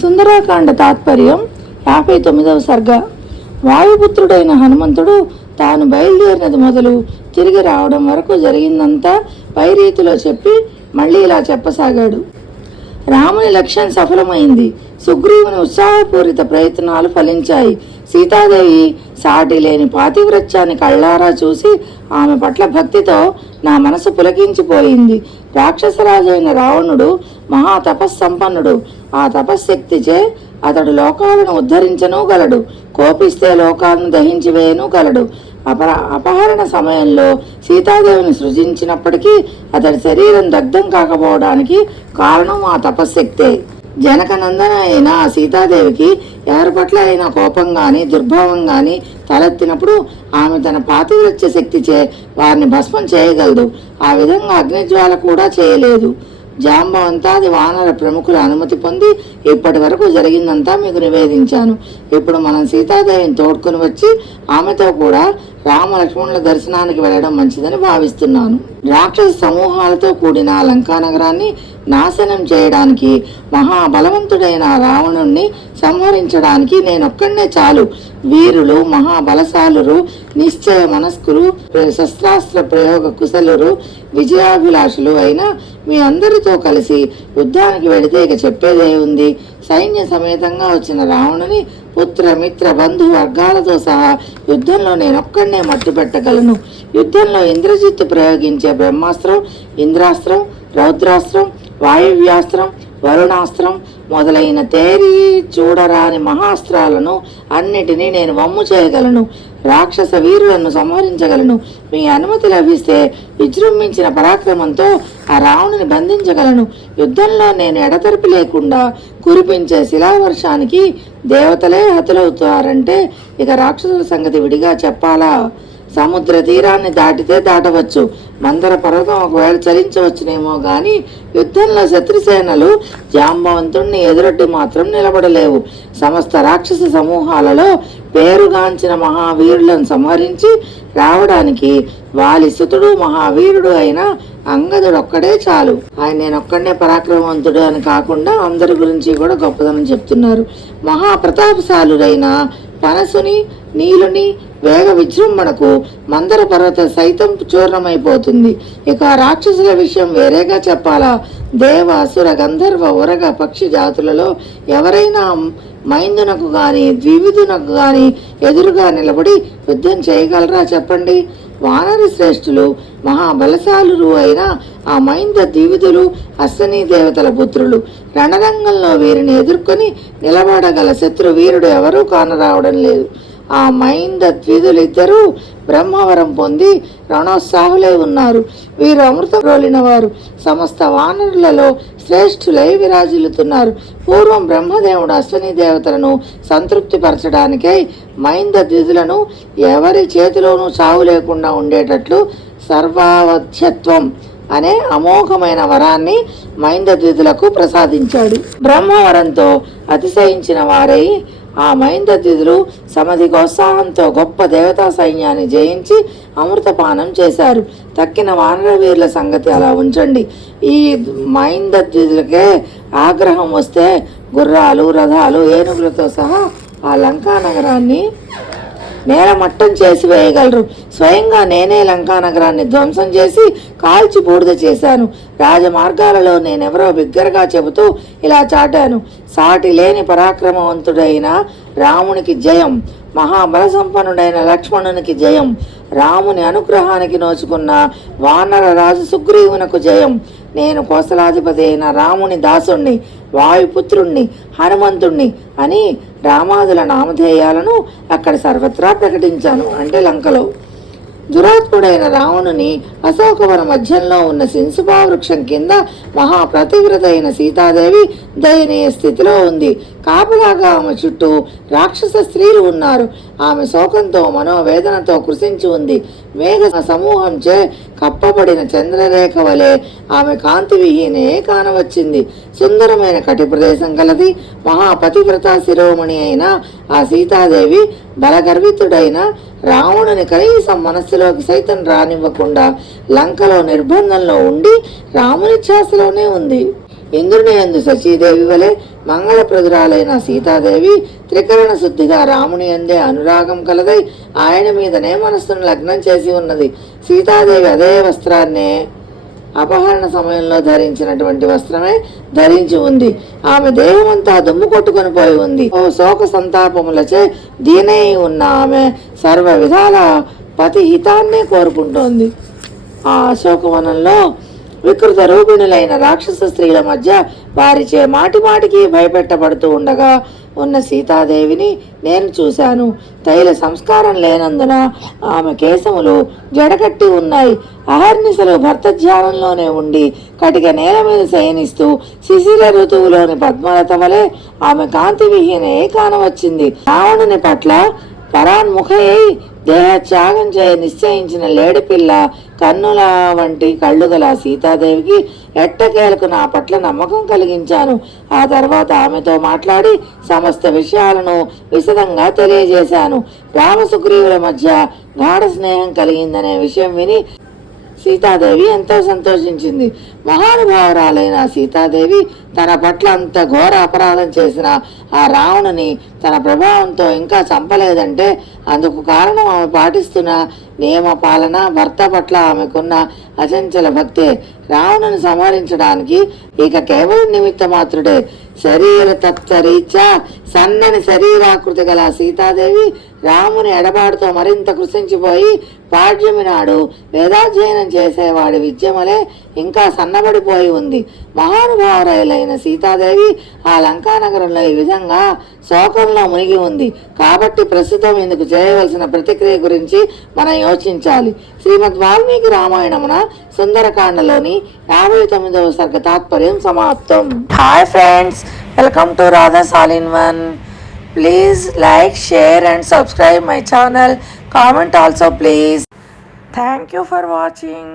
సుందరాకాండ తాత్పర్యం 59వ సర్గ. వాయుపుత్రుడైన హనుమంతుడు తాను బయలుదేరినది మొదలు తిరిగి రావడం వరకు జరిగిందంతా పై రీతిలో చెప్పి మళ్ళీ ఇలా చెప్పసాగాడు. రాముని లక్ష్యం సఫలమైంది. సుగ్రీవుని ఉత్సాహపూరిత ప్రయత్నాలు ఫలించాయి. సీతాదేవి సాటి లేని పాతివ్రత్యాన్ని కళ్ళారా చూసి ఆమె పట్ల భక్తితో నా మనసు పులకించిపోయింది. రాక్షసరాజైన రావణుడు మహా తపస్సంపన్నుడు. ఆ తపశ్శక్తిచే అతడు లోకాలను ఉద్ధరించను గలడు. కోపిస్తే లోకాలను దహించి వేయను గలడు. అపహరణ సమయంలో సీతాదేవిని సృజించినప్పటికీ అతడి శరీరం దగ్ధం కాకపోవడానికి కారణం ఆ తపశ్శక్తే. జనకనందన అయిన ఆ సీతాదేవికి ఎవరి పట్ల అయినా కోపం కానీ దుర్భావం కానీ తలెత్తినప్పుడు ఆమె తన పాతివ్రత్య శక్తిచే వారిని భస్మం చేయగలదు. ఆ విధంగా అగ్నిజ్వాల కూడా చేయలేదు. జాంబవంతాది వానర ప్రముఖుల అనుమతి పొంది ఇప్పటి వరకు జరిగిందంతా మీకు నివేదించాను. ఇప్పుడు మనం సీతాదేవిని తోడ్కొని వచ్చి ఆమెతో కూడా రామ లక్ష్మణుల దర్శనానికి వెళ్ళడం మంచిదని భావిస్తున్నాను. రాక్షస సమూహాలతో కూడిన లంకా నగరాన్ని నాశనం చేయడానికి మహాబలవంతుడైన రావణుణ్ణి సంహరించడానికి నేనొక్కడే చాలు. వీరులు, మహాబలశాలురు, నిశ్చయ మనస్కులు, శస్త్రాస్త్ర ప్రయోగ కుశలురు, విజయాభిలాషులు అయిన మీ అందరితో కలిసి యుద్ధానికి వెళితే ఇక చెప్పేదే ఉంది. సైన్య సమేతంగా వచ్చిన రావణుని పుత్ర మిత్ర బంధు వర్గాలతో సహా యుద్ధంలో నేనొక్కడే మట్టు పెట్టగలను. యుద్ధంలో ఇంద్రజిత్తు ప్రయోగించే బ్రహ్మాస్త్రం, ఇంద్రాస్త్రం, రౌద్రాస్త్రం, వాయువ్యాస్త్రం, వరుణాస్త్రం మొదలైన తేరి చూడరాని మహాస్త్రాలను అన్నిటినీ నేను వమ్ము చేయగలను. రాక్షస వీరులను సంహరించగలను. మీ అనుమతి లభిస్తే విజృంభించిన పరాక్రమంతో ఆ రావణుని బంధించగలను. యుద్ధంలో నేను ఎడతెరిపి లేకుండా కురిపించే శిలావర్షానికి దేవతలే హతులవుతారంటే ఇక రాక్షసుల సంగతి విడిగా చెప్పాలా? సముద్ర తీరాన్ని దాటితే దాటవచ్చు. మందర పర్వతం ఒకవేళ చలించవచ్చునేమో గాని యుద్ధంలో శత్రుసేనలు జాంబవంతుణ్ణి ఎదురొడ్డి మాత్రం నిలబడలేవు. సమస్త రాక్షస సమూహాలలో పేరుగాంచిన మహావీరులను సంహరించి రావడానికి వాలి సుతుడు మహావీరుడు అయిన అంగదుడు ఒక్కడే చాలు. ఆయన నేనొక్కడే పరాక్రమవంతుడు అని కాకుండా అందరి గురించి కూడా గొప్పదనం చెప్తున్నారు. మహాప్రతాపశాలుడైన పనసుని నీలుని వేగ విజృంభణకు మందర పర్వత సైతం చూర్ణమైపోతుంది. ఇక రాక్షసుల విషయం వేరేగా చెప్పాలా? దేవ, అసుర, గంధర్వ, ఉరగ, పక్షి జాతులలో ఎవరైనా మైందునకు గాని ద్వివిధునకు గాని ఎదురుగా నిలబడి యుద్ధం చేయగలరా చెప్పండి? వానర శ్రేష్ఠులు మహాబలశాలురు అయిన ఆ మైంద ద్వివిధులు అశ్వనీ దేవతల పుత్రులు. రణరంగంలో వీరిని ఎదుర్కొని నిలబడగల శత్రు వీరుడు ఎవరూ కానరావడం లేదు. ఆ మైంద ద్విధులిద్దరూ బ్రహ్మవరం పొంది రణోత్సాహులై ఉన్నారు. వీరు అమృతం రోలిన వారు. సమస్త వానరులలో శ్రేష్ఠులై విరాజిల్లుతున్నారు. పూర్వం బ్రహ్మదేవుడు అశ్వనీ దేవతలను సంతృప్తి పరచడానికై మైంద ద్విధులను ఎవరి చేతిలోనూ చావు లేకుండా ఉండేటట్లు సర్వావధ్యత్వం అనే అమోఘమైన వరాన్ని మైంద ద్విధులకు ప్రసాదించాడు. బ్రహ్మవరంతో అతిశయించిన వారై ఆ మైంద ద్విధులు సమధికోత్సాహంతో గొప్ప దేవతా సైన్యాన్ని జయించి అమృతపానం చేశారు. తక్కిన వానర వీరుల సంగతి అలా ఉంచండి. ఈ మైంద ద్విధులకే ఆగ్రహం వస్తే గుర్రాలు, రథాలు, ఏనుగులతో సహా ఆ లంకా నగరాన్ని నేలమట్టం చేసి వేయగలరు. స్వయంగా నేనే లంకా నగరాన్ని ధ్వంసం చేసి కాల్చి బూడిద చేశాను. రాజమార్గాలలో నేనెవరో బిగ్గరగా చెబుతూ ఇలా చాటాను: సాటి లేని పరాక్రమవంతుడైన రామునికి జయం, మహాబల సంపన్నుడైన లక్ష్మణునికి జయం, రాముని అనుగ్రహానికి నోచుకున్న వానర రాజు సుగ్రీవునకు జయం. నేను కోసలాధిపతి అయిన రాముని దాసుణ్ణి, వాయుపుత్రుణ్ణి, హనుమంతుణ్ణి అని రామాదుల నామధేయాలను అక్కడ సర్వత్రా ప్రకటించాను. అంటే లంకలో. దురాత్ముడైన రావణుని అశోకవన మధ్యంలో ఉన్న శింసుపా వృక్షం కింద మహాప్రతివ్రత అయిన సీతాదేవి దయనీయ స్థితిలో ఉంది. కాపలాగా ఆమె చుట్టూ రాక్షస స్త్రీలు ఉన్నారు. ఆమె శోకంతో మనోవేదనతో కృషించి ఉంది. మేఘ సమూహంచే కప్పబడిన చంద్రరేఖ వలె ఆమె కాంతి విహీనే కానవచ్చింది. సుందరమైన కటి ప్రదేశం కలది. మహాపతివ్రత శిరోమణి అయిన ఆ సీతాదేవి బలగర్వితుడైన రావణుని కనీసం మనస్సులోకి సైతం రానివ్వకుండా లంకలో నిర్బంధంలో ఉండి రాముని ఛాసలోనే ఉంది. ఇంద్రుని యందు శచీదేవి వలె మంగళప్రదురాలైన సీతాదేవి త్రికరణ శుద్ధిగా రాముని యందే అనురాగం కలదై ఆయన మీదనే మనస్సును లగ్నం చేసి ఉన్నది. సీతాదేవి అదే వస్త్రాన్నే అపహరణ సమయంలో ధరించినటువంటి వస్త్రమే ధరించి ఉంది. ఆమె దేహమంతా దుమ్ము కొట్టుకొని పోయి ఉంది. ఓ శోక సంతాపములచే దీనై ఉన్న ఆమె సర్వ విధాల పతి హితాన్నే కోరుకుంటోంది. ఆ అశోకవనంలో వికృత రూపిణులైన రాక్షస స్త్రీల మధ్య వారిచే మాటి మాటికి భయపెట్టబడుతూ ఉండగా ఉన్న సీతాదేవిని నేను చూశాను. తైల సంస్కారం లేనందున ఆమె కేశములు జడకట్టి ఉన్నాయి. అహర్నిశలు భర్త ధ్యానంలోనే ఉండి కటిక నేల మీద శయనిస్తూ శిశిర ఋతువులోని పద్మలత వలె ఆమె కాంతి విహీనే కానవచ్చింది. రావణుని పట్ల పరాన్ముఖయై దేహత్యాగం చేయ నిశ్చయించిన లేడిపిల్ల కన్నుల వంటి కళ్ళు గల సీతాదేవికి ఎట్టకేలకు నా పట్ల నమ్మకం కలిగించాను. ఆ తర్వాత ఆమెతో మాట్లాడి సమస్త విషయాలను విశదంగా తెలియజేశాను. రామ సుగ్రీవుల మధ్య గాఢ స్నేహం కలిగిందనే విషయం విని సీతాదేవి ఎంతో సంతోషించింది. మహానుభావురాలైన సీతాదేవి తన పట్ల అంత ఘోర అపరాధం చేసిన ఆ రావణుని తన ప్రభావంతో ఇంకా చంపలేదంటే అందుకు కారణం ఆమె పాటిస్తున్న నియమ పాలన, భర్త పట్ల ఆమెకున్న అచంచల భక్తే. రావణుని సంహరించడానికి ఇక కేవలం నిమిత్త మాత్రుడే. శరీర తత్వరీత్యా సన్నని శరీరాకృతి గల సీతాదేవి రాముని ఎడబాటుతో మరింత కృషించిపోయి పాడ్యమి నాడు వేదాధ్యయనం చేసేవాడి విద్యమలే ఇంకా సన్నబడిపోయి ఉంది. మహానుభావురైన సీతాదేవి ఆ లంకానగరంలో ఈ విధంగా శోకంలో మునిగి ఉంది. కాబట్టి ప్రస్తుతం ఇందుకు చేయవలసిన ప్రతిక్రియ గురించి మనం యోచించాలి. శ్రీమద్ వాల్మీకి రామాయణమున సుందరకాండలోని 59వ సర్గ తాత్పర్యం సమాప్తం. Hi friends, welcome to Radha's all in one. Please like, share and subscribe my channel. Comment also please. Thank you for watching.